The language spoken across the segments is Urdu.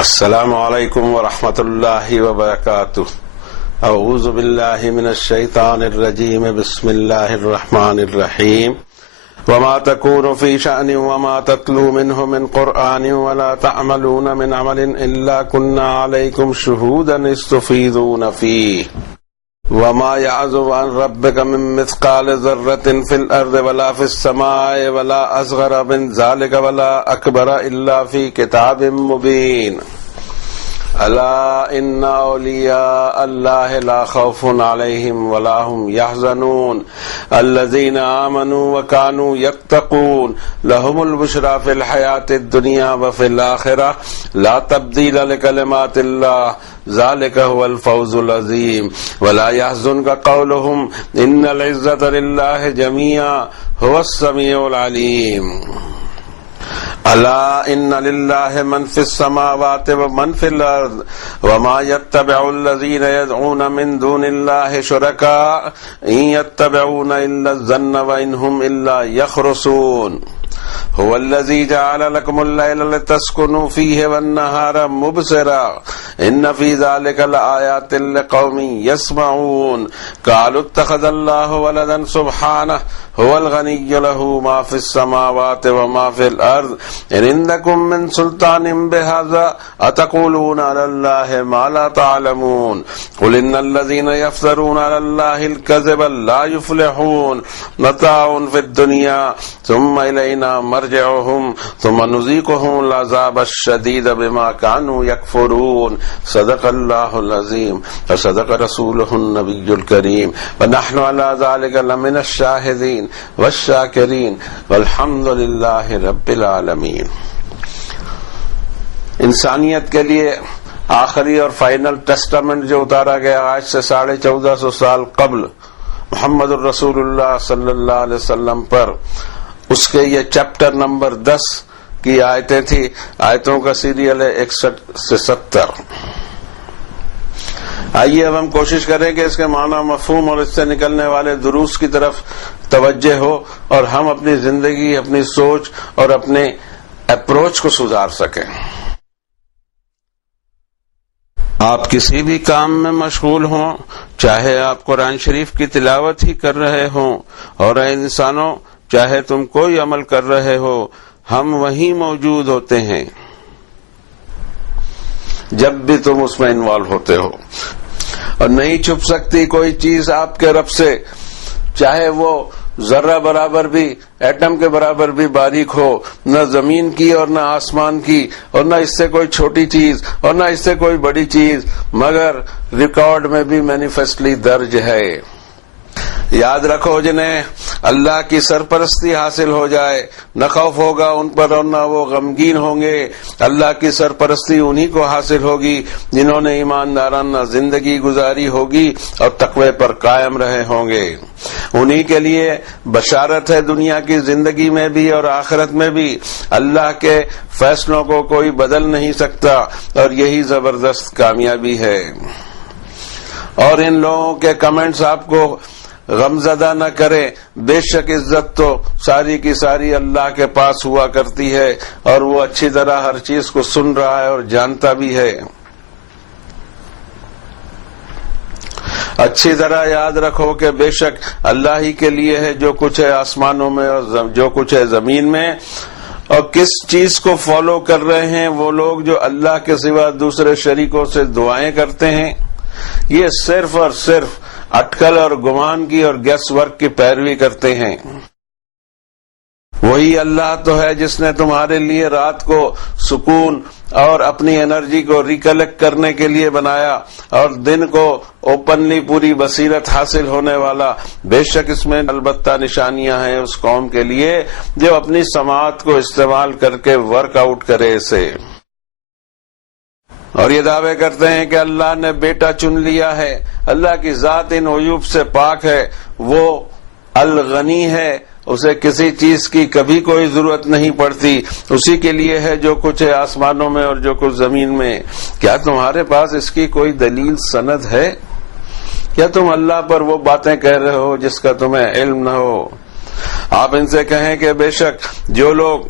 السلام علیکم ورحمۃ اللہ وبرکاتہ۔ اعوذ باللہ من الشیطان الرجیم، بسم اللہ الرحمن الرحیم۔ وما تكون في شأن وما تتلو منه من قرآن ولا تعملون من عمل إلا كنا عليكم شهودا إذ تفيضون فيه وما يعزب عن ربك من مثقال ذرة في الأرض ولا في السماء ولا أصغر من ذلك ولا أكبر إلا في كتاب مبين ألا إن أولياء الله لا خوف عليهم ولا هم يحزنون الذين آمنوا وكانوا يتقون لهم البشرى في الحياة الدنيا وفي الآخرة لا تبديل لكلمات الله ذلك هو الفوز العظيم ولا يحزنك قولهم إن العزة لله جميعا هو السميع العليم ألا إن لله من في السماوات ومن في الأرض وما يتبع الذين يدعون من دون الله شركاء إن يتبعون إلا الظن وإن هم إلا يخرصون هو الذي جعل لكم الليل لتسكنوا فيه والنهار مبصرا إن في ذلك لآيات لقوم يسمعون قالوا اتخذ الله ولدا سبحانه هو الغني له ما في السماوات وما في الأرض إن عندكم من سلطان بهذا أتقولون على الله ما لا تعلمون قل إن الذين يفترون على الله الكذب لا يفلحون متاع في الدنيا ثم إلينا مرجعهم ثم نذيقهم العذاب الشديد بما كانوا يكفرون صدق الله العظيم وصدق رسوله النبي الكريم ونحن على ذلك لمن الشاهدين والشاکرین والحمد للہ رب العالمین۔ انسانیت کے لیے آخری اور فائنل ٹیسٹامنٹ جو اتارا گیا آج سے 1450 سال قبل محمد الرسول اللہ صلی اللہ علیہ وسلم پر، اس کے یہ چیپٹر نمبر 10 کی آیتیں تھی۔ آیتوں کا سیریل ہے 61 سے 70۔ آئیے اب ہم کوشش کریں کہ اس کے معنی مفہوم اور اس سے نکلنے والے دروس کی طرف توجہ ہو اور ہم اپنی زندگی، اپنی سوچ اور اپنے اپروچ کو سدھار سکیں۔ آپ کسی بھی کام میں مشغول ہوں، چاہے آپ قرآن شریف کی تلاوت ہی کر رہے ہوں، اور اے انسانوں چاہے تم کوئی عمل کر رہے ہو، ہم وہیں موجود ہوتے ہیں جب بھی تم اس میں انوالو ہوتے ہو، اور نہیں چھپ سکتی کوئی چیز آپ کے رب سے، چاہے وہ ذرہ برابر بھی، ایٹم کے برابر بھی باریک ہو، نہ زمین کی اور نہ آسمان کی، اور نہ اس سے کوئی چھوٹی چیز اور نہ اس سے کوئی بڑی چیز، مگر ریکارڈ میں بھی مینیفیسٹلی درج ہے۔ یاد رکھو جنہیں اللہ کی سرپرستی حاصل ہو جائے، نہ خوف ہوگا ان پر اور نہ وہ غمگین ہوں گے۔ اللہ کی سرپرستی انہی کو حاصل ہوگی جنہوں نے ایماندارانہ زندگی گزاری ہوگی اور تقوی پر قائم رہے ہوں گے۔ انہی کے لیے بشارت ہے دنیا کی زندگی میں بھی اور آخرت میں بھی۔ اللہ کے فیصلوں کو کوئی بدل نہیں سکتا، اور یہی زبردست کامیابی ہے۔ اور ان لوگوں کے کمنٹس آپ کو غمزدہ نہ کرے، بے شک عزت تو ساری کی ساری اللہ کے پاس ہوا کرتی ہے، اور وہ اچھی طرح ہر چیز کو سن رہا ہے اور جانتا بھی ہے۔ اچھی طرح یاد رکھو کہ بے شک اللہ ہی کے لیے ہے جو کچھ ہے آسمانوں میں اور جو کچھ ہے زمین میں۔ اور کس چیز کو فالو کر رہے ہیں وہ لوگ جو اللہ کے سوا دوسرے شریکوں سے دعائیں کرتے ہیں؟ یہ صرف اور صرف اٹکل اور گمان کی اور گیس ورک کی پیروی کرتے ہیں۔ وہی اللہ تو ہے جس نے تمہارے لیے رات کو سکون اور اپنی انرجی کو ریکلیکٹ کرنے کے لیے بنایا، اور دن کو اوپنلی پوری بصیرت حاصل ہونے والا۔ بے شک اس میں البتہ نشانیاں ہیں اس قوم کے لیے جو اپنی سماعت کو استعمال کر کے ورک آؤٹ کرے اسے۔ اور یہ دعوے کرتے ہیں کہ اللہ نے بیٹا چن لیا ہے۔ اللہ کی ذات ان عیوب سے پاک ہے، وہ الغنی ہے، اسے کسی چیز کی کبھی کوئی ضرورت نہیں پڑتی، اسی کے لیے ہے جو کچھ ہے آسمانوں میں اور جو کچھ زمین میں۔ کیا تمہارے پاس اس کی کوئی دلیل سند ہے؟ کیا تم اللہ پر وہ باتیں کہہ رہے ہو جس کا تمہیں علم نہ ہو؟ آپ ان سے کہیں کہ بے شک جو لوگ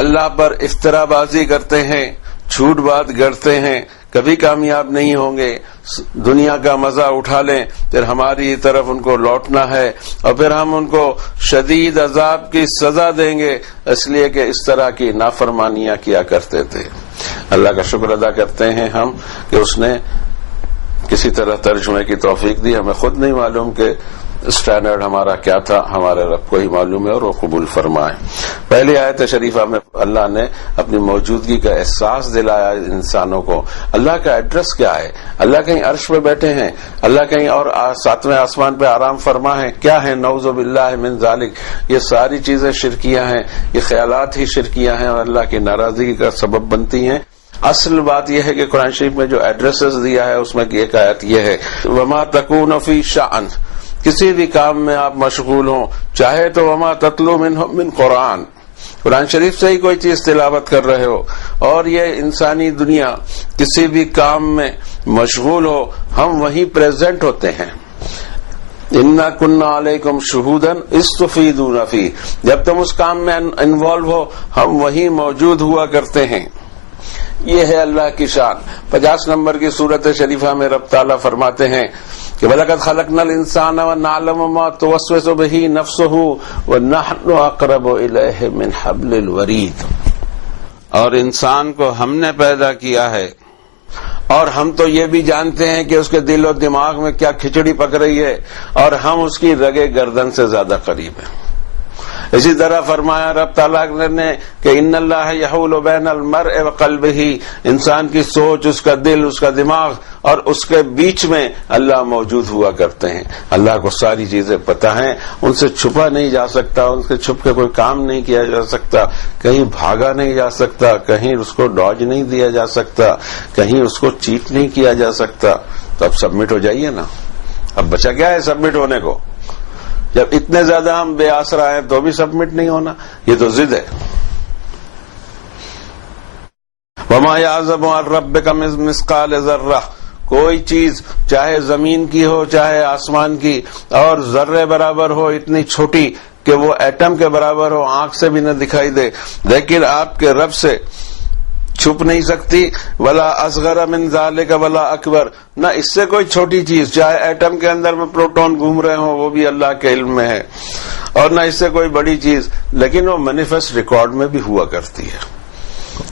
اللہ پر افترا بازی کرتے ہیں، جھوٹ بات گڑتے ہیں کبھی کامیاب نہیں ہوں گے. دنیا کا مزہ اٹھا لیں پھر ہماری طرف ان کو لوٹنا ہے اور پھر ہم ان کو شدید عذاب کی سزا دیں گے اس لیے کہ اس طرح کی نافرمانیاں کیا کرتے تھے. اللہ کا شکر ادا کرتے ہیں ہم کہ اس نے کسی طرح ترجمے کی توفیق دی. ہمیں خود نہیں معلوم کہ اسٹینڈرڈ ہمارا کیا تھا، ہمارے رب کو ہی معلوم ہے اور وہ قبول فرمائے. پہلی آیت شریفہ میں اللہ نے اپنی موجودگی کا احساس دلایا انسانوں کو. اللہ کا ایڈریس کیا ہے؟ اللہ کہیں عرش پہ بیٹھے ہیں، اللہ کہیں اور ساتویں آسمان پہ آرام فرما ہے. کیا ہے؟ نعوذ باللہ من ذالک. یہ ساری چیزیں شرکیاں ہیں، یہ خیالات ہی شرکیاں ہیں اور اللہ کی ناراضگی کا سبب بنتی ہیں. اصل بات یہ ہے کہ قرآن شریف میں جو ایڈریسز دیا ہے اس میں ایک آیت یہ ہے وما تکون فی شأن، کسی بھی کام میں آپ مشغول ہوں چاہے تو وما تتلو من قرآن، قرآن شریف سے ہی کوئی چیز تلاوت کر رہے ہو اور یہ انسانی دنیا کسی بھی کام میں مشغول ہو ہم وہیں پریزنٹ ہوتے ہیں. انا کننا علیکم شہودا اذ تفیضون فیہ، جب تم اس کام میں انوالو ہو ہم وہیں موجود ہوا کرتے ہیں. یہ ہے اللہ کی شان. 50 نمبر کی سورت شریفہ میں رب تعالیٰ فرماتے ہیں کہ وَلَقَدْ خَلَقْنَا الْإِنسَانَ وَنَعْلَمُ مَا تُوَسْوِسُ بِهِ نَفْسُهُ وَنَحْنُ أَقْرَبُ إِلَيْهِ مِنْ حَبْلِ الْوَرِيدِ. اور انسان کو ہم نے پیدا کیا ہے اور ہم تو یہ بھی جانتے ہیں کہ اس کے دل و دماغ میں کیا کھچڑی پک رہی ہے اور ہم اس کی رگے گردن سے زیادہ قریب ہیں. اسی طرح فرمایا رب تعالیٰ نے کہ ان اللہ یحول بین المرء وقلبہ، انسان کی سوچ، اس کا دل، اس کا دماغ اور اس کے بیچ میں اللہ موجود ہوا کرتے ہیں. اللہ کو ساری چیزیں پتہ ہیں، ان سے چھپا نہیں جا سکتا، ان سے چھپ کے کوئی کام نہیں کیا جا سکتا، کہیں بھاگا نہیں جا سکتا، کہیں اس کو ڈاج نہیں دیا جا سکتا، کہیں اس کو چیٹ نہیں کیا جا سکتا. تو اب سبمٹ ہو جائیے نا. اب بچا کیا ہے سبمٹ ہونے کو؟ جب اتنے زیادہ ہم بے آسرا ہیں تو بھی سبمٹ نہیں ہونا، یہ تو ضد ہے. وما يعزب عن ربك مثقال ذرہ، کوئی چیز چاہے زمین کی ہو چاہے آسمان کی اور ذرے برابر ہو، اتنی چھوٹی کہ وہ ایٹم کے برابر ہو، آنکھ سے بھی نہ دکھائی دے، لیکن آپ کے رب سے چھپ نہیں سکتی. ولا اصغر من ذالک ولا اکبر، نہ اس سے کوئی چھوٹی چیز چاہے ایٹم کے اندر میں پروٹون گھوم رہے ہوں وہ بھی اللہ کے علم میں ہے، اور نہ اس سے کوئی بڑی چیز، لیکن وہ مینیفیسٹ ریکارڈ میں بھی ہوا کرتی ہے.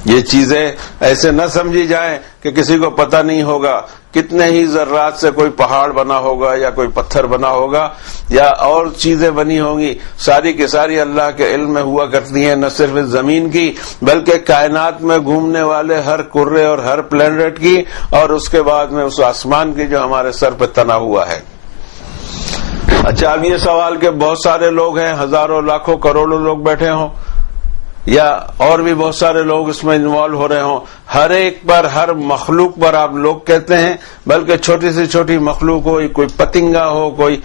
یہ چیزیں ایسے نہ سمجھی جائیں کہ کسی کو پتہ نہیں ہوگا. کتنے ہی ذرات سے کوئی پہاڑ بنا ہوگا یا کوئی پتھر بنا ہوگا یا اور چیزیں بنی ہوں گی، ساری کی ساری اللہ کے علم میں ہوا کرتی ہیں. نہ صرف زمین کی بلکہ کائنات میں گھومنے والے ہر کرے اور ہر پلینٹ کی، اور اس کے بعد میں اس آسمان کی جو ہمارے سر پہ تنا ہوا ہے. اچھا اب یہ سوال کہ بہت سارے لوگ ہیں، ہزاروں لاکھوں کروڑوں لوگ بیٹھے ہوں یا اور بھی بہت سارے لوگ اس میں انوالو ہو رہے ہوں، ہر ایک پر، ہر مخلوق پر آپ لوگ کہتے ہیں، بلکہ چھوٹی سے چھوٹی مخلوق ہو، کوئی پتنگا ہو، کوئی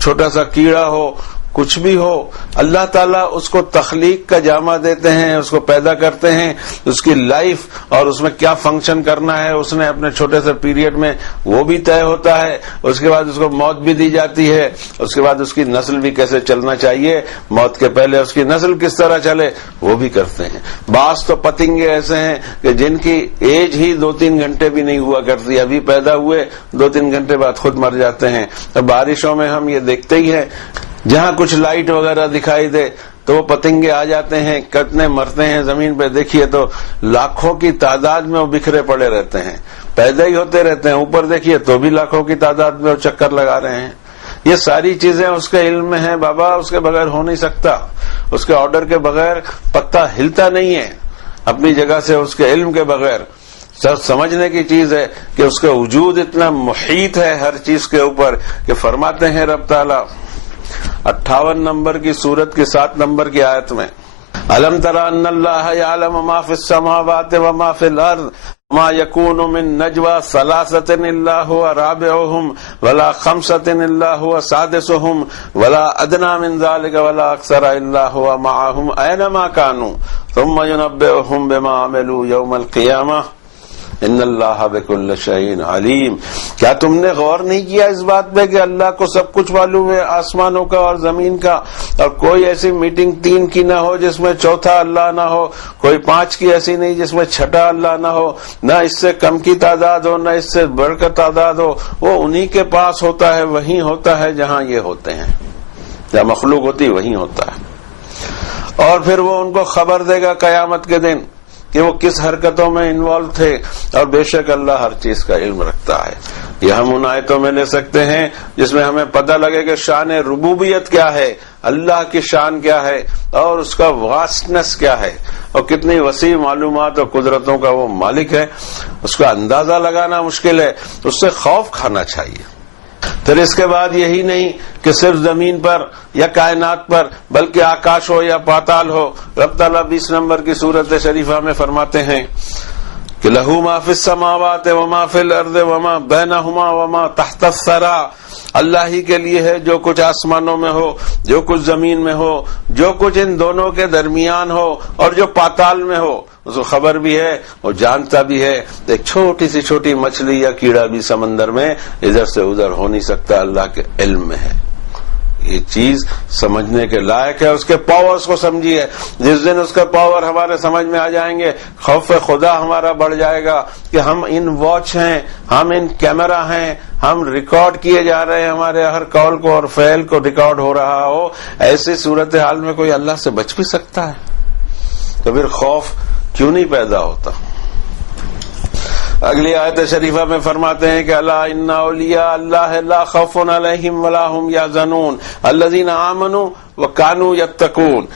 چھوٹا سا کیڑا ہو، کچھ بھی ہو، اللہ تعالیٰ اس کو تخلیق کا جامہ دیتے ہیں، اس کو پیدا کرتے ہیں. اس کی لائف اور اس میں کیا فنکشن کرنا ہے اس نے اپنے چھوٹے سے پیریڈ میں وہ بھی طے ہوتا ہے. اس کے بعد اس کو موت بھی دی جاتی ہے، اس کے بعد اس کی نسل بھی کیسے چلنا چاہیے، موت کے پہلے اس کی نسل کس طرح چلے وہ بھی کرتے ہیں. بعض تو پتنگے ایسے ہیں کہ جن کی ایج ہی 2-3 گھنٹے بھی نہیں ہوا کرتی، ابھی پیدا ہوئے 2-3 گھنٹے بعد خود مر جاتے ہیں. بارشوں میں ہم یہ دیکھتے ہی ہیں، جہاں کچھ لائٹ وغیرہ دکھائی دے تو وہ پتنگے آ جاتے ہیں، کتنے مرتے ہیں. زمین پہ دیکھیے تو لاکھوں کی تعداد میں وہ بکھرے پڑے رہتے ہیں، پیدا ہی ہوتے رہتے ہیں. اوپر دیکھیے تو بھی لاکھوں کی تعداد میں وہ چکر لگا رہے ہیں. یہ ساری چیزیں اس کے علم میں ہیں بابا، اس کے بغیر ہو نہیں سکتا. اس کے آرڈر کے بغیر پتا ہلتا نہیں ہے اپنی جگہ سے، اس کے علم کے بغیر. سب سمجھنے کی چیز ہے کہ اس کا وجود اتنا محیط ہے ہر چیز کے اوپر کہ فرماتے ہیں رب تعالیٰ 58 نمبر کی سورت کی 7 نمبر کی آیت میں الم تر ان اللہ یعلم ما فی السماوات وما فی الارض ما یکون من نجوى ثلاثة الا هو رابعهم ولا خمسة الا هو سادسهم ولا ادنى من ذلك ولا اکثر الا هو معهم اینما كانوا ثم ينبئهم بما عملوا یوم القیامہ. ان اللہ بکل شیء علیم۔ کیا تم نے غور نہیں کیا اس بات پہ کہ اللہ کو سب کچھ معلوم ہے، آسمانوں کا اور زمین کا، اور کوئی ایسی میٹنگ 3 کی نہ ہو جس میں چوتھا اللہ نہ ہو، کوئی 5 کی ایسی نہیں جس میں چھٹا اللہ نہ ہو، نہ اس سے کم کی تعداد ہو نہ اس سے بڑھ کر تعداد ہو، وہ انہی کے پاس ہوتا ہے، وہیں ہوتا ہے جہاں یہ ہوتے ہیں، جہاں مخلوق ہوتی وہیں ہوتا ہے۔ اور پھر وہ ان کو خبر دے گا قیامت کے دن کہ وہ کس حرکتوں میں انوالو تھے، اور بے شک اللہ ہر چیز کا علم رکھتا ہے۔ یہ ہم ان آیتوں میں لے سکتے ہیں جس میں ہمیں پتہ لگے کہ شان ربوبیت کیا ہے، اللہ کی شان کیا ہے، اور اس کا واسٹنس کیا ہے، اور کتنی وسیع معلومات اور قدرتوں کا وہ مالک ہے۔ اس کا اندازہ لگانا مشکل ہے، اس سے خوف کھانا چاہیے۔ پھر اس کے بعد یہی نہیں کہ صرف زمین پر یا کائنات پر، بلکہ آکاش ہو یا پاتال ہو۔ رب تعالیٰ 20 نمبر کی سورت شریفہ میں فرماتے ہیں کہ لہو ما فی السماوات وما فی الارض وما بینہما وما تحت الثری، اللہ ہی کے لیے ہے جو کچھ آسمانوں میں ہو، جو کچھ زمین میں ہو، جو کچھ ان دونوں کے درمیان ہو، اور جو پاتال میں ہو۔ اس کو خبر بھی ہے اور جانتا بھی ہے، ایک چھوٹی سی چھوٹی مچھلی یا کیڑا بھی سمندر میں ادھر سے ادھر ہو نہیں سکتا، اللہ کے علم میں ہے۔ یہ چیز سمجھنے کے لائق ہے، اس کے پاورز کو سمجھیے۔ جس دن اس کے پاور ہمارے سمجھ میں آ جائیں گے، خوف خدا ہمارا بڑھ جائے گا کہ ہم ان واچ ہیں، ہم ان کیمرہ ہیں، ہم ریکارڈ کیے جا رہے ہیں، ہمارے ہر قول کو اور فعل کو ریکارڈ ہو رہا ہو۔ ایسی صورتحال میں کوئی اللہ سے بچ بھی سکتا ہے؟ تو پھر خوف کیوں نہیں پیدا ہوتا؟ اگلی آیت شریفہ میں فرماتے ہیں کہ الا ان اولیاء اللہ لا خوف علیہم ولا هم یحزنون الذین آمنوا وکانوا یتقون۔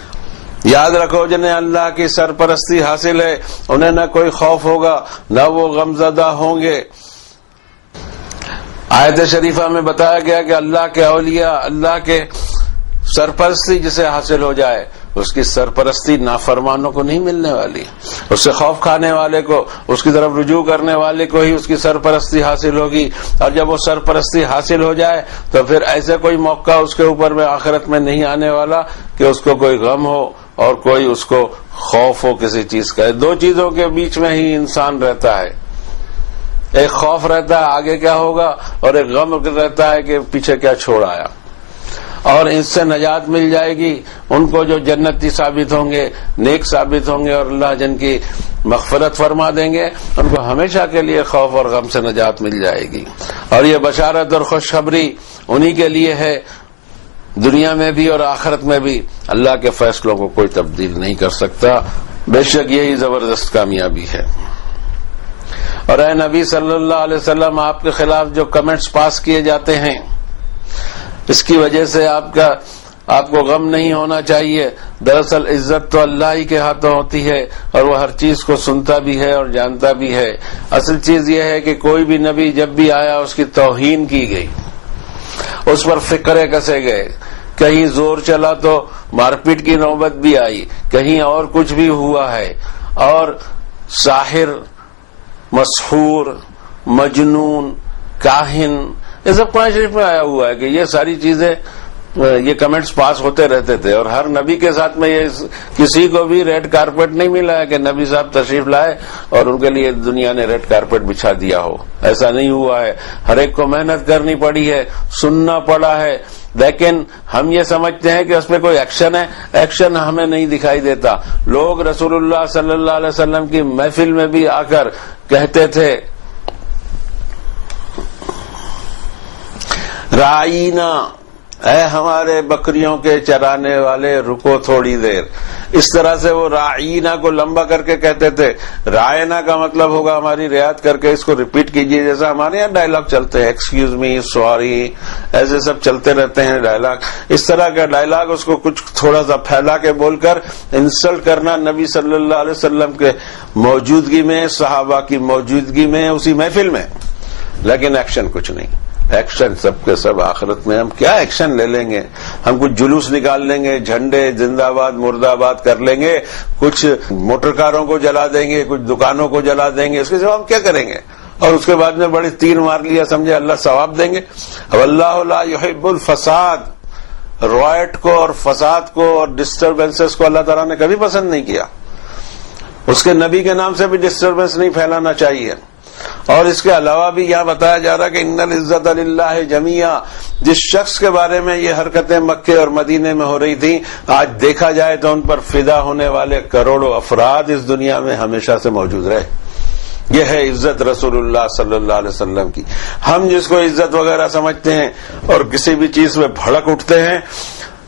یاد رکھو جنہیں اللہ کی سرپرستی حاصل ہے انہیں نہ کوئی خوف ہوگا نہ وہ غمزدہ ہوں گے۔ آیت شریفہ میں بتایا گیا کہ اللہ کے اولیاء، اللہ کے سرپرستی جسے حاصل ہو جائے اس کی سرپرستی نافرمانوں کو نہیں ملنے والی، اس سے خوف کھانے والے کو، اس کی طرف رجوع کرنے والے کو ہی اس کی سرپرستی حاصل ہوگی۔ اور جب وہ سرپرستی حاصل ہو جائے تو پھر ایسے کوئی موقع اس کے اوپر میں آخرت میں نہیں آنے والا کہ اس کو کوئی غم ہو اور کوئی اس کو خوف ہو کسی چیز کا۔ 2 چیزوں کے بیچ میں ہی انسان رہتا ہے، ایک خوف رہتا ہے آگے کیا ہوگا، اور ایک غم رہتا ہے کہ پیچھے کیا چھوڑ آیا۔ اور اس سے نجات مل جائے گی ان کو جو جنتی ثابت ہوں گے، نیک ثابت ہوں گے، اور اللہ جن کی مغفرت فرما دیں گے، ان کو ہمیشہ کے لیے خوف اور غم سے نجات مل جائے گی۔ اور یہ بشارت اور خوشخبری انہی کے لیے ہے، دنیا میں بھی اور آخرت میں بھی۔ اللہ کے فیصلوں کو کوئی تبدیل نہیں کر سکتا، بے شک یہی زبردست کامیابی ہے۔ اور اے نبی صلی اللہ علیہ وسلم، آپ کے خلاف جو کمنٹس پاس کیے جاتے ہیں اس کی وجہ سے آپ کو غم نہیں ہونا چاہیے۔ دراصل عزت تو اللہ ہی کے ہاتھوں ہوتی ہے، اور وہ ہر چیز کو سنتا بھی ہے اور جانتا بھی ہے۔ اصل چیز یہ ہے کہ کوئی بھی نبی جب بھی آیا اس کی توہین کی گئی، اس پر فقرے کسے گئے، کہیں زور چلا تو مار پیٹ کی نوبت بھی آئی، کہیں اور کچھ بھی ہوا ہے۔ اور ساحر، مسحور، مجنون، کاہن، یہ سب قرآن شریف میں آیا ہوا ہے کہ یہ ساری چیزیں، یہ کمنٹس پاس ہوتے رہتے تھے۔ اور ہر نبی کے ساتھ میں یہ کسی کو بھی ریڈ کارپیٹ نہیں ملا ہے کہ نبی صاحب تشریف لائے اور ان کے لیے دنیا نے ریڈ کارپیٹ بچھا دیا ہو، ایسا نہیں ہوا ہے۔ ہر ایک کو محنت کرنی پڑی ہے، سننا پڑا ہے، لیکن ہم یہ سمجھتے ہیں کہ اس پہ کوئی ایکشن ہے، ایکشن ہمیں نہیں دکھائی دیتا۔ لوگ رسول اللہ صلی اللہ علیہ وسلم کی محفل میں بھی آ کر کہتے تھے رائینا، اے ہمارے بکریوں کے چرانے والے رکو تھوڑی دیر۔ اس طرح سے وہ رائینا کو لمبا کر کے کہتے تھے۔ رائنا کا مطلب ہوگا ہماری رعایت کر کے اس کو ریپیٹ کیجئے، جیسا ہمارے یہاں ڈائلاگ چلتے ہیں، ایکسکیوز می، سوری، ایسے سب چلتے رہتے ہیں ڈائلاگ۔ اس طرح کا ڈائلاگ اس کو کچھ تھوڑا سا پھیلا کے بول کر انسلٹ کرنا نبی صلی اللہ علیہ وسلم کے موجودگی میں، صحابہ کی موجودگی میں، اسی محفل میں، لیکن ایکشن کچھ نہیں۔ ایکشن سب کے سب آخرت میں۔ ہم کیا ایکشن لے لیں گے؟ ہم کچھ جلوس نکال لیں گے، جھنڈے زندہ باد مرد آباد کر لیں گے، کچھ موٹر کاروں کو جلا دیں گے، کچھ دکانوں کو جلا دیں گے، اس کے سوا ہم کیا کریں گے؟ اور اس کے بعد میں بڑی تیر مار لیا سمجھے اللہ ثواب دیں گے؟ اب اللہ لا يحب الفساد، رائٹ کو اور فساد کو اور ڈسٹربنسز کو اللہ تعالیٰ نے کبھی پسند نہیں کیا۔ اس کے نبی کے نام سے بھی ڈسٹربنس نہیں پھیلانا چاہیے۔ اور اس کے علاوہ بھی یہاں بتایا جا رہا ہے کہ ان العزت للہ جمیعا. جس شخص کے بارے میں یہ حرکتیں مکے اور مدینے میں ہو رہی تھیں، آج دیکھا جائے تو ان پر فدا ہونے والے کروڑوں افراد اس دنیا میں ہمیشہ سے موجود رہے. یہ ہے عزت رسول اللہ صلی اللہ علیہ وسلم کی. ہم جس کو عزت وغیرہ سمجھتے ہیں اور کسی بھی چیز میں بھڑک اٹھتے ہیں،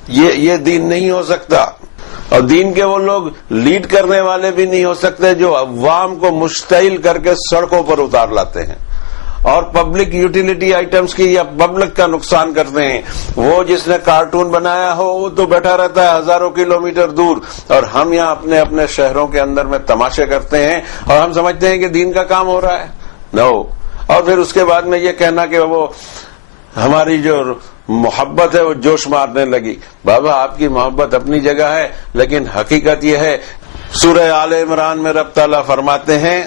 یہ دین نہیں ہو سکتا. اور دین کے وہ لوگ لیڈ کرنے والے بھی نہیں ہو سکتے جو عوام کو مشتعل کر کے سڑکوں پر اتار لاتے ہیں اور پبلک یوٹیلیٹی آئٹمز کی یا پبلک کا نقصان کرتے ہیں. وہ جس نے کارٹون بنایا ہو وہ تو بیٹھا رہتا ہے ہزاروں کلومیٹر دور، اور ہم یہاں اپنے اپنے شہروں کے اندر میں تماشے کرتے ہیں اور ہم سمجھتے ہیں کہ دین کا کام ہو رہا ہے. نو. اور پھر اس کے بعد میں یہ کہنا کہ وہ ہماری جو محبت ہے وہ جوش مارنے لگی. بابا آپ کی محبت اپنی جگہ ہے، لیکن حقیقت یہ ہے، سورہ آل عمران میں رب تعالیٰ فرماتے ہیں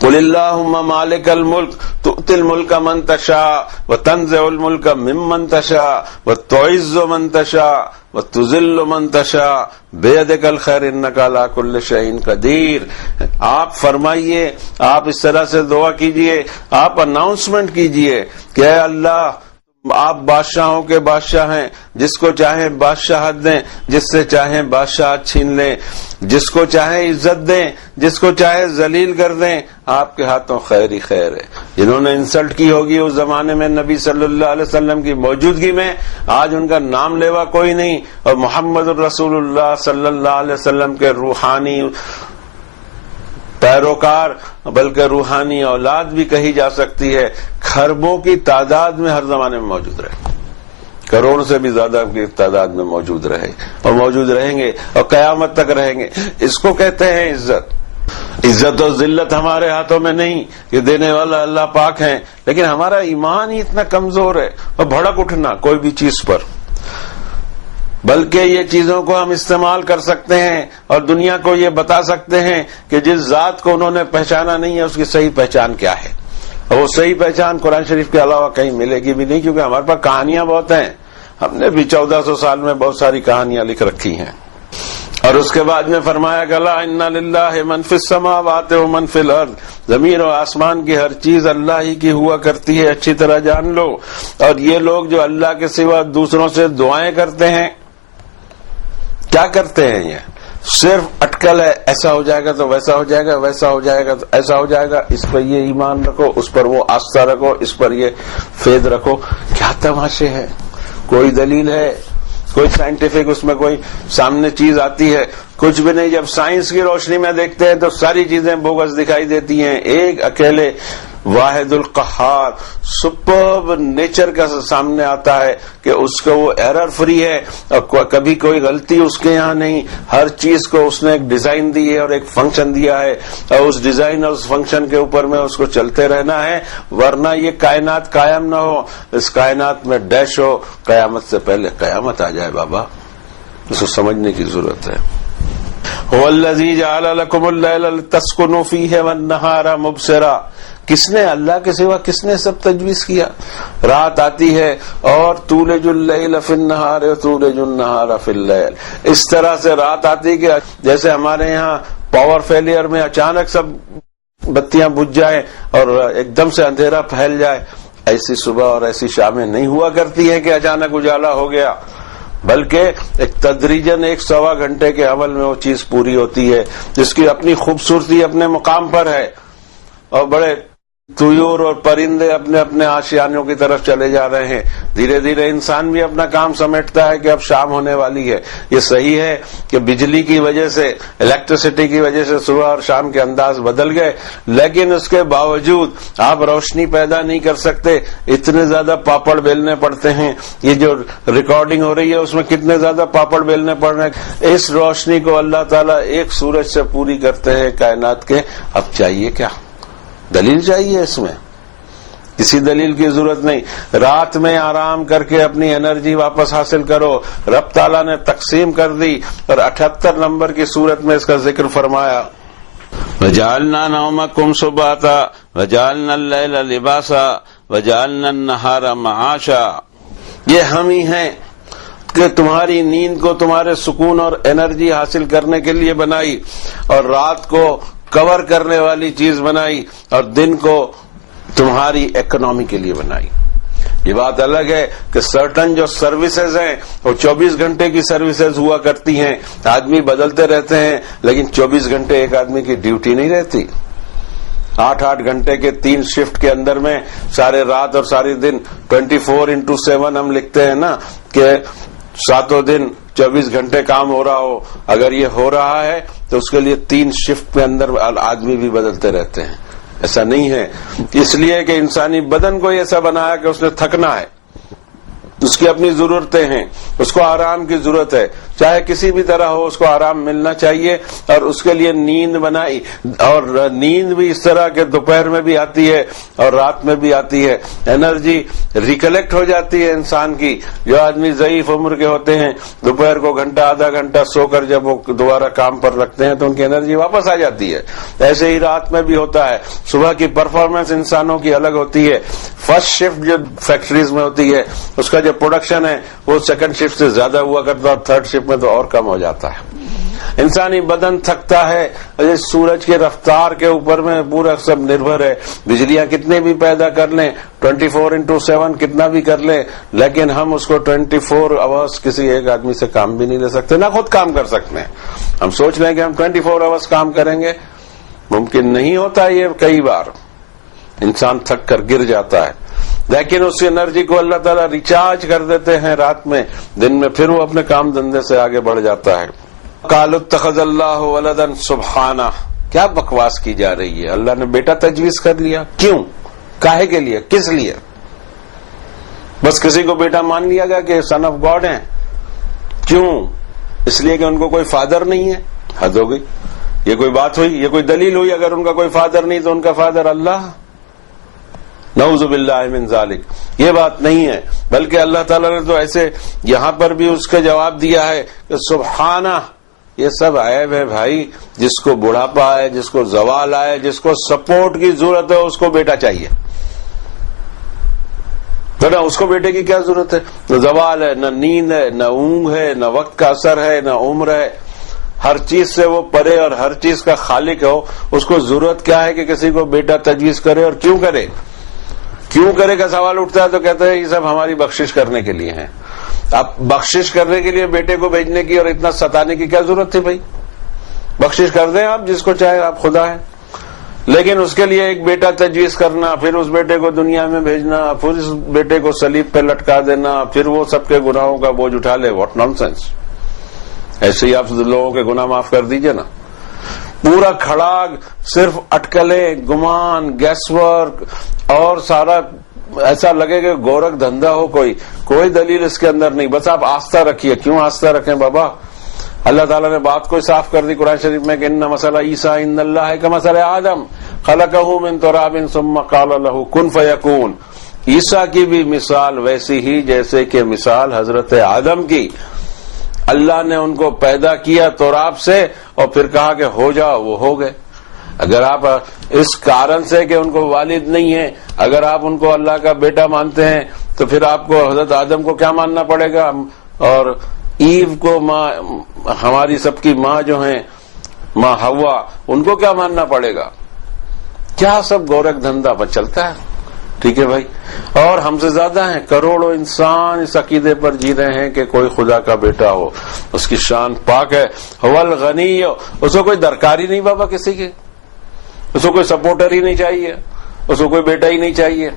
قل اللہم مالک الملک تؤتی الملک من تشاء وتنزع الملک ممن تشاء وتعز من تشاء وتذل من تشاء بیدک الخیر انک علی کل شیء قدیر. آپ فرمائیے، آپ اس طرح سے دعا کیجئے، آپ اناؤنسمنٹ کیجئے کہ اے اللہ آپ بادشاہوں کے بادشاہ ہیں، جس کو چاہیں بادشاہت دیں، جس سے چاہیں بادشاہت چھین لیں، جس کو چاہیں عزت دیں، جس کو چاہے ذلیل کر دیں، آپ کے ہاتھوں خیر ہی خیر ہے. جنہوں نے انسلٹ کی ہوگی اس زمانے میں نبی صلی اللہ علیہ وسلم کی موجودگی میں، آج ان کا نام لیوا کوئی نہیں، اور محمد الرسول اللہ صلی اللہ علیہ وسلم کے روحانی پیروکار بلکہ روحانی اولاد بھی کہی جا سکتی ہے، کھربوں کی تعداد میں ہر زمانے میں موجود رہے، کروڑ سے بھی زیادہ کی تعداد میں موجود رہے اور موجود رہیں گے اور قیامت تک رہیں گے. اس کو کہتے ہیں عزت. عزت و ذلت ہمارے ہاتھوں میں نہیں، یہ دینے والا اللہ پاک ہیں، لیکن ہمارا ایمان ہی اتنا کمزور ہے اور بھڑک اٹھنا کوئی بھی چیز پر. بلکہ یہ چیزوں کو ہم استعمال کر سکتے ہیں اور دنیا کو یہ بتا سکتے ہیں کہ جس ذات کو انہوں نے پہچانا نہیں ہے اس کی صحیح پہچان کیا ہے، اور وہ صحیح پہچان قرآن شریف کے علاوہ کہیں ملے گی بھی نہیں، کیونکہ ہمارے پاس کہانیاں بہت ہیں. ہم نے بھی 1400 سال میں بہت ساری کہانیاں لکھ رکھی ہیں. اور اس کے بعد میں فرمایا گلا ان للہ من فی السماوات و من فی الارض، زمین و آسمان کی ہر چیز اللہ ہی کی ہوا کرتی ہے، اچھی طرح جان لو. اور یہ لوگ جو اللہ کے سوا دوسروں سے دعائیں کرتے ہیں، کیا کرتے ہیں؟ یہ صرف اٹکل ہے، ایسا ہو جائے گا تو ویسا ہو جائے گا، ویسا ہو جائے گا تو ایسا ہو جائے گا، اس پر یہ ایمان رکھو، اس پر وہ آستہ رکھو، اس پر یہ فید رکھو. کیا تماشے ہے؟ کوئی دلیل ہے؟ کوئی سائنٹیفک اس میں کوئی سامنے چیز آتی ہے؟ کچھ بھی نہیں. جب سائنس کی روشنی میں دیکھتے ہیں تو ساری چیزیں بوگس دکھائی دیتی ہیں. ایک اکیلے واحد القہار سپرب نیچر کا سامنے آتا ہے کہ اس کو وہ ایرر فری ہے اور کبھی کوئی غلطی اس کے یہاں نہیں. ہر چیز کو اس نے ایک ڈیزائن دی ہے اور ایک فنکشن دیا ہے، اور اس ڈیزائن اور اس فنکشن کے اوپر میں اس کو چلتے رہنا ہے، ورنہ یہ کائنات قائم نہ ہو. اس کائنات میں ڈیش ہو، قیامت سے پہلے قیامت آ جائے. بابا اس کو سمجھنے کی ضرورت ہے. هو الذی جعل لکم اللیل لتسکنوا فیہ والنہار مبصرا. کس نے؟ اللہ کے سوا کس نے سب تجویز کیا؟ رات آتی ہے اور تولج اللیل فی النہار تولج النہار فی اللیل. اس طرح سے رات آتی کہ جیسے ہمارے یہاں پاور فیلئر میں اچانک سب بتیاں بجھ جائیں اور ایک دم سے اندھیرا پھیل جائے، ایسی صبح اور ایسی شامیں نہیں ہوا کرتی ہیں کہ اچانک اجالا ہو گیا، بلکہ ایک تدریجاً 1-1.25 گھنٹے کے عمل میں وہ چیز پوری ہوتی ہے، جس کی اپنی خوبصورتی اپنے مقام پر ہے. اور بڑے طیور اور پرندے اپنے اپنے آشیانوں کی طرف چلے جا رہے ہیں. دھیرے دھیرے انسان بھی اپنا کام سمیٹتا ہے کہ اب شام ہونے والی ہے. یہ صحیح ہے کہ بجلی کی وجہ سے، الیکٹریسٹی کی وجہ سے صبح اور شام کے انداز بدل گئے، لیکن اس کے باوجود آپ روشنی پیدا نہیں کر سکتے. اتنے زیادہ پاپڑ بیلنے پڑتے ہیں. یہ جو ریکارڈنگ ہو رہی ہے اس میں کتنے زیادہ پاپڑ بیلنے پڑ رہے ہیں. اس روشنی کو اللہ تعالیٰ ایک سورج سے پوری کرتے ہیں کائنات کے. اب چاہیے کیا؟ دلیل چاہیے؟ اس میں کسی دلیل کی ضرورت نہیں. رات میں آرام کر کے اپنی انرجی واپس حاصل کرو. رب تعالیٰ نے تقسیم کر دی اور 78 نمبر کی صورت میں اس کا ذکر فرمایا. وَجَعَلْنَا نَوْمَكُمْ سُبَاتًا وَجَعَلْنَا اللَّيْلَ لِبَاسًا وَجَعَلْنَا النَّهَارَ مَعَاشًا. یہ ہم ہی ہیں کہ تمہاری نیند کو تمہارے سکون اور انرجی حاصل کرنے کے لیے بنائی، اور رات کو کور کرنے والی چیز بنائی اور دن کو تمہاری اکنامی کے لیے بنائی. یہ بات الگ ہے کہ سرٹن جو سروسز ہیں وہ 24 گھنٹے کی سروسز ہوا کرتی ہیں, آدمی بدلتے رہتے ہیں, لیکن 24 گھنٹے ایک آدمی کی ڈیوٹی نہیں رہتی. 8 گھنٹے کے 3 شفٹ کے اندر میں سارے رات اور سارے دن 24/7 ہم لکھتے ہیں نا کہ 7 دن 24 گھنٹے کام ہو رہا ہو. اگر یہ ہو رہا ہے تو اس کے لیے 3 شفٹ کے اندر آدمی بھی بدلتے رہتے ہیں. ایسا نہیں ہے, اس لیے کہ انسانی بدن کو ایسا بنایا کہ اس نے تھکنا ہے, اس کی اپنی ضرورتیں ہیں, اس کو آرام کی ضرورت ہے, چاہے کسی بھی طرح ہو اس کو آرام ملنا چاہیے. اور اس کے لیے نیند بنائی, اور نیند بھی اس طرح کہ دوپہر میں بھی آتی ہے اور رات میں بھی آتی ہے. انرجی ریکلیکٹ ہو جاتی ہے انسان کی. جو آدمی ضعیف عمر کے ہوتے ہیں دوپہر کو گھنٹہ آدھا گھنٹہ سو کر جب وہ دوبارہ کام پر رکھتے ہیں تو ان کی انرجی واپس آ جاتی ہے. ایسے ہی رات میں بھی ہوتا ہے. صبح کی پرفارمنس انسانوں کی الگ ہوتی ہے. فرسٹ شفٹ جو فیکٹریز میں ہوتی ہے اس کا جو پروڈکشن ہے وہ سیکنڈ شفٹ سے زیادہ ہوا کرتا ہے, اور تھرڈ شفٹ میں تو اور کم ہو جاتا ہے. انسانی بدن تھکتا ہے. سورج کی رفتار کے اوپر میں پورا سب نربھر ہے. بجلیاں کتنے بھی پیدا کر لیں 24/7 کتنا بھی کر لیں, لیکن ہم اس کو 24 آورس کسی ایک آدمی سے کام بھی نہیں لے سکتے, نہ خود کام کر سکتے ہیں. ہم سوچ رہے ہیں کہ ہم 24 آورس کام کریں گے, ممکن نہیں ہوتا. یہ کئی بار انسان تھک کر گر جاتا ہے, لیکن اس انرجی کو اللہ تعالیٰ ریچارج کر دیتے ہیں رات میں, دن میں پھر وہ اپنے کام دھندے سے آگے بڑھ جاتا ہے. قالوا اتخذ اللہ ولدا سبحانہ, کیا بکواس کی جا رہی ہے. اللہ نے بیٹا تجویز کر لیا. کیوں, کاہے کے لیے, کس لیے؟ بس کسی کو بیٹا مان لیا گیا کہ سن آف گاڈ ہیں. کیوں؟ اس لیے کہ ان کو کوئی فادر نہیں ہے. حد ہو گئی. یہ کوئی بات ہوئی, یہ کوئی دلیل ہوئی؟ اگر ان کا کوئی فادر نہیں تو ان کا فادر اللہ؟ نعوذ باللہ من ذالک. یہ بات نہیں ہے, بلکہ اللہ تعالیٰ نے تو ایسے یہاں پر بھی اس کا جواب دیا ہے کہ سبحانہ, یہ سب عیب ہے بھائی. جس کو بڑھاپا ہے, جس کو زوال آئے, جس کو سپورٹ کی ضرورت ہے اس کو بیٹا چاہیے. ورنہ اس کو بیٹے کی کیا ضرورت ہے؟ نہ زوال ہے, نہ نیند ہے, نہ اونگ ہے, نہ وقت کا اثر ہے, نہ عمر ہے. ہر چیز سے وہ پرے اور ہر چیز کا خالق ہو. اس کو ضرورت کیا ہے کہ کسی کو بیٹا تجویز کرے, اور کیوں کرے؟ کیوں کرے کا سوال اٹھتا ہے تو کہتے ہیں یہ سب ہماری بخشش کرنے کے لیے ہیں. اب بخشش کرنے کے لیے بیٹے کو بھیجنے کی اور اتنا ستانے کی کیا ضرورت تھی بھائی؟ بخشش کر دیں آپ جس کو چاہے, آپ خدا ہیں. لیکن اس کے لیے ایک بیٹا تجویز کرنا, پھر اس بیٹے کو دنیا میں بھیجنا, پھر اس بیٹے کو صلیب پہ لٹکا دینا, پھر وہ سب کے گناہوں کا بوجھ اٹھا لے, واٹ نان سینس. ایسے ہی آپ لوگوں کے گناہ معاف کر دیجئے نا. پورا کھڑا صرف اٹکلیں, گمان, گیس ورک اور سارا ایسا لگے کہ گورکھ دھندا ہو. کوئی دلیل اس کے اندر نہیں. بس آپ آستھا رکھیے. کیوں آستھا رکھیں بابا؟ اللہ تعالیٰ نے بات کو صاف کر دی قرآن شریف میں کہ ان مثل عیسیٰ عند اللہ کمثل آدم خلقہ من تراب ثم قال له کن فیکون. عیسیٰ کی بھی مثال ویسی ہی جیسے کہ مثال حضرت آدم کی. اللہ نے ان کو پیدا کیا تراب سے اور پھر کہا کہ ہو جاؤ, وہ ہو گئے. اگر آپ اس کارن سے کہ ان کو والد نہیں ہے, اگر آپ ان کو اللہ کا بیٹا مانتے ہیں تو پھر آپ کو حضرت آدم کو کیا ماننا پڑے گا, اور ایو کو ماں, ہماری سب کی ماں جو ہیں ماں ہوا, ان کو کیا ماننا پڑے گا؟ کیا سب گورکھ دھندا پر چلتا ہے. ٹھیک ہے بھائی, اور ہم سے زیادہ ہیں. کروڑوں انسان اس عقیدے پر جی رہے ہیں کہ کوئی خدا کا بیٹا ہو. اس کی شان پاک ہے. هو الغنی, اس کو کوئی درکار ہی نہیں بابا کسی کی. اس کو کوئی سپورٹر ہی نہیں چاہیے, اس کو کوئی بیٹا ہی نہیں چاہیے.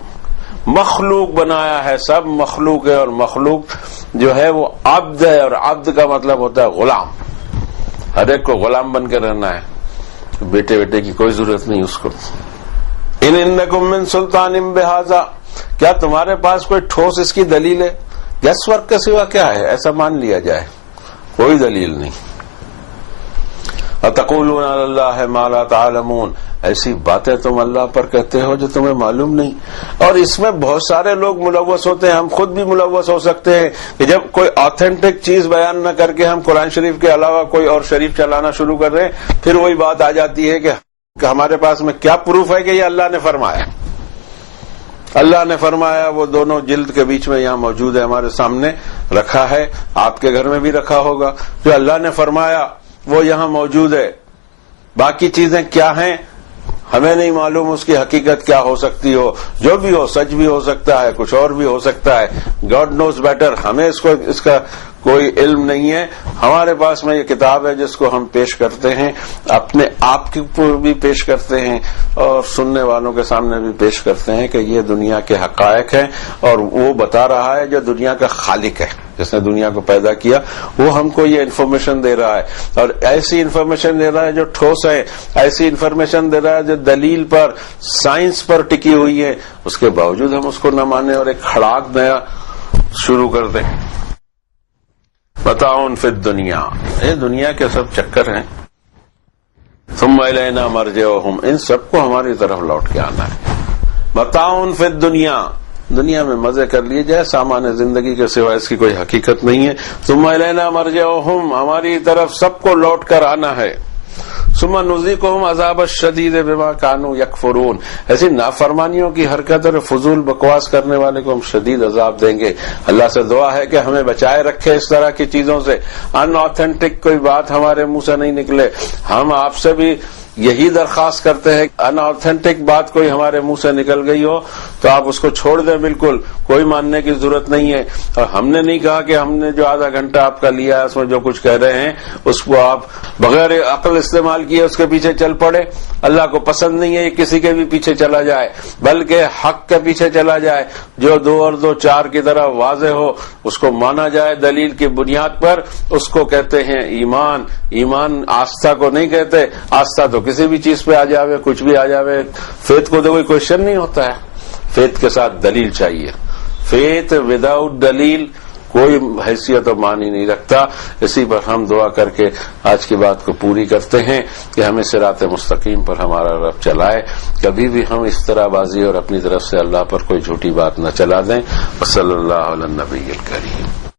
مخلوق بنایا ہے, سب مخلوق ہے, اور مخلوق جو ہے وہ عبد ہے, اور عبد کا مطلب ہوتا ہے غلام. ہر ایک کو غلام بن کے رہنا ہے. بیٹے کی کوئی ضرورت نہیں اس کو. ان انکم من سلطان بہذا, کیا تمہارے پاس کوئی ٹھوس اس کی دلیل ہے؟ گیس ورک کے سوا کیا ہے, ایسا مان لیا جائے. کوئی دلیل نہیں. وتقولون علی اللہ ما لا تعلمون, ایسی باتیں تم اللہ پر کہتے ہو جو تمہیں معلوم نہیں. اور اس میں بہت سارے لوگ ملوث ہوتے ہیں, ہم خود بھی ملوث ہو سکتے ہیں کہ جب کوئی آتھینٹک چیز بیان نہ کر کے ہم قرآن شریف کے علاوہ کوئی اور شریف چلانا شروع کر رہے ہیں, پھر وہی بات آ جاتی ہے کہ ہمارے پاس میں کیا پروف ہے کہ یہ اللہ نے فرمایا. اللہ نے فرمایا, وہ دونوں جلد کے بیچ میں یہاں موجود ہے, ہمارے سامنے رکھا ہے, آپ کے گھر میں بھی رکھا ہوگا. جو اللہ نے فرمایا وہ یہاں موجود ہے. باقی چیزیں کیا ہیں ہمیں نہیں معلوم، اس کی حقیقت کیا ہو سکتی ہو، جو بھی ہو، سچ بھی ہو سکتا ہے، کچھ اور بھی ہو سکتا ہے، گاڈ نوز بیٹر، ہمیں اس کا کوئی علم نہیں ہے۔ ہمارے پاس میں یہ کتاب ہے جس کو ہم پیش کرتے ہیں، اپنے آپ کے اوپر بھی پیش کرتے ہیں اور سننے والوں کے سامنے بھی پیش کرتے ہیں کہ یہ دنیا کے حقائق ہیں، اور وہ بتا رہا ہے جو دنیا کا خالق ہے، جس نے دنیا کو پیدا کیا، وہ ہم کو یہ انفارمیشن دے رہا ہے، اور ایسی انفارمیشن دے رہا ہے جو ٹھوس ہے، ایسی انفارمیشن دے رہا ہے جو دلیل پر، سائنس پر ٹکی ہوئی ہے، اس کے باوجود ہم اس کو نہ مانیں اور ایک کھڑاک نیا شروع کر دیں۔ متاع فی الدنیا، یہ دنیا کے سب چکر ہیں، ثم الینا مرجعہم، ان سب کو ہماری طرف لوٹ کے آنا ہے۔ متاع فی الدنیا، دنیا میں مزے کر لیے جائے، سامان زندگی کے سوا اس کی کوئی حقیقت نہیں ہے۔ ثم الینا مرجعہم، ہماری طرف سب کو لوٹ کر آنا ہے۔ ثم نذیقہم عذاب الشدید بما کانوا یکفرون، ایسی نافرمانیوں کی حرکت اور فضول بکواس کرنے والے کو ہم شدید عذاب دیں گے۔ اللہ سے دعا ہے کہ ہمیں بچائے رکھے اس طرح کی چیزوں سے، ان آتھینٹک کوئی بات ہمارے منہ سے نہیں نکلے۔ ہم آپ سے بھی یہی درخواست کرتے ہیں، ان آتھینٹک بات کوئی ہمارے منہ سے نکل گئی ہو تو آپ اس کو چھوڑ دیں، بالکل کوئی ماننے کی ضرورت نہیں ہے۔ اور ہم نے نہیں کہا کہ ہم نے جو آدھا گھنٹہ آپ کا لیا ہے اس میں جو کچھ کہہ رہے ہیں اس کو آپ بغیر عقل استعمال کیے اس کے پیچھے چل پڑے۔ اللہ کو پسند نہیں ہے یہ کسی کے بھی پیچھے چلا جائے، بلکہ حق کے پیچھے چلا جائے، جو 2 اور 2 4 کی طرح واضح ہو اس کو مانا جائے دلیل کی بنیاد پر، اس کو کہتے ہیں ایمان۔ ایمان آستھا کو نہیں کہتے، آستھا تو کسی بھی چیز پہ آ جاوے، کچھ بھی آ جاوے، فیتھ کو تو کوئی کوشچن نہیں ہوتا ہے، فیتھ کے ساتھ دلیل چاہیے۔ فیتھ وداؤٹ دلیل کوئی حیثیت اور معنی نہیں رکھتا۔ اسی پر ہم دعا کر کے آج کی بات کو پوری کرتے ہیں کہ ہمیں صراط مستقیم پر ہمارا رب چلائے، کبھی بھی ہم اس طرح بازی اور اپنی طرف سے اللہ پر کوئی جھوٹی بات نہ چلا دیں۔ وصلی اللہ علی النبی الکریم۔